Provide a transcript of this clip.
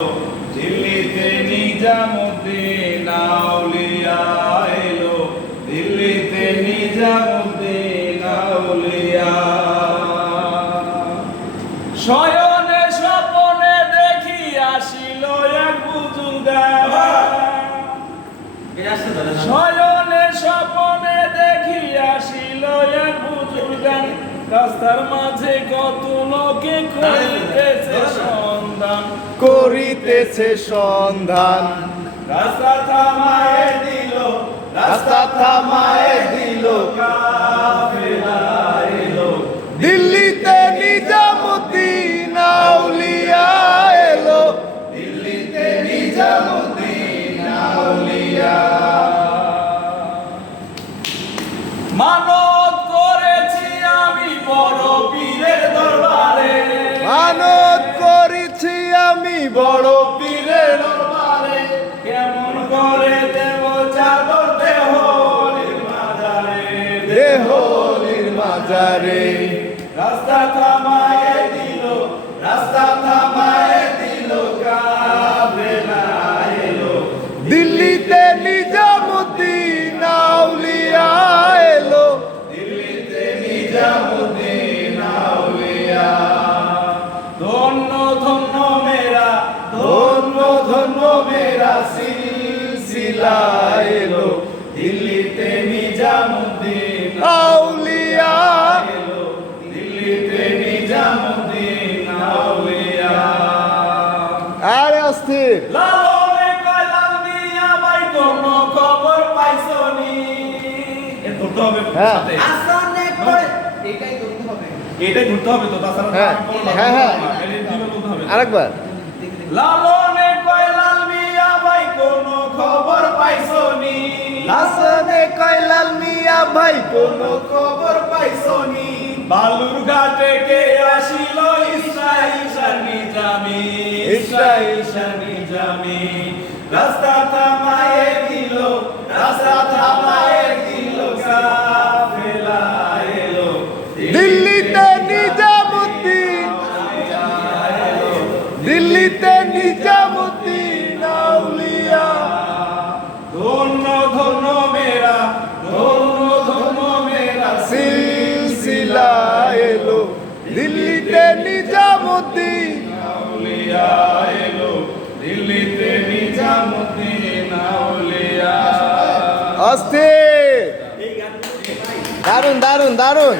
দিল্লিতে নিজামুদ্দিন আউলিয়া এলো, দিল্লিতে নিজামুদ্দিন আউলিয়া। শয়নে স্বপনে দেখি আসিল এক বুজুর্গ, শয়নে স্বপনে দেখি আসিল এক বুজুর্গ। রাস্তার মাঝে কত লোকে করিতেছে সন্ধান, করিতেছে সন্ধান। রাস্তা থামায়ে দিল, রাস্তা থামায়ে দিল, কাফেলা এলো। দিল্লিতে নিজামুদ্দিন আউলিয়া এলো, দিল্লিতে নিজামুদ্দিন আউলিয়া। মানত করেছি আমি বড় পীরের দরবারে, মানত করেছি আমি বড় পীরের দরবারে। কেমন করে দেব চাদর দেহলির মাজারে, দেহলির মাজারে। রাস্তা থামায়ে দিল, রাস্তা থামায়ে দিল, কাফেলা এলো। দিল্লিতে নিজামুদ্দিন আউলিয়া এলো, দিল্লিতে নিজামুদ্দিন আউলিয়া। ধন্য ধন্য মেরা, ধন্য ধন্য মেরা সিলসিলা এলো। দিল্লিতে নিজামুদ্দিন আউলিয়া এলো, দিল্লিতে নিজামুদ্দিন আউলিয়া। আরে অস্থির। লালনে কয়লাল মিয়া ভাই কোনো খবর পাইছনি? এ ধরতে হবে হ্যাঁ। সাথে। আসানে করে এটাই করতে হবে। এটাই ধরতে হবে তো, তাছাড়া হ্যাঁ, হ্যাঁ, হ্যাঁ। বলতে হবে। আরেকবার। লালনে কয়লাল মিয়া ভাই কোনো খবর পাইছনি? হাসানে কয়লাল মিয়া ভাই কোনো খবর পাইছনি? বালুর ঘাটে কে আসিল ঈশা ঈশা নিজামি, ঈশা ঈশা নিজামি। রাস্তা থামায়ে দিল, রাস্তা থামায়ে দিল, কাফেলা এলো। দিল্লিতে নিজামুদ্দিন, দিল্লিতে নিজামুদ্দিন আউলিয়া। ধন্য ধন্য মেরা, ধন্য ধন্য মেরা সিলসিলা এলো, দিল্লিতে নিজামুদ্দিন আউলিয়া এলো, দিল্লিতে নিজামুদ্দিন আউলিয়া। অস্থির। দারুন দারুন দারুন।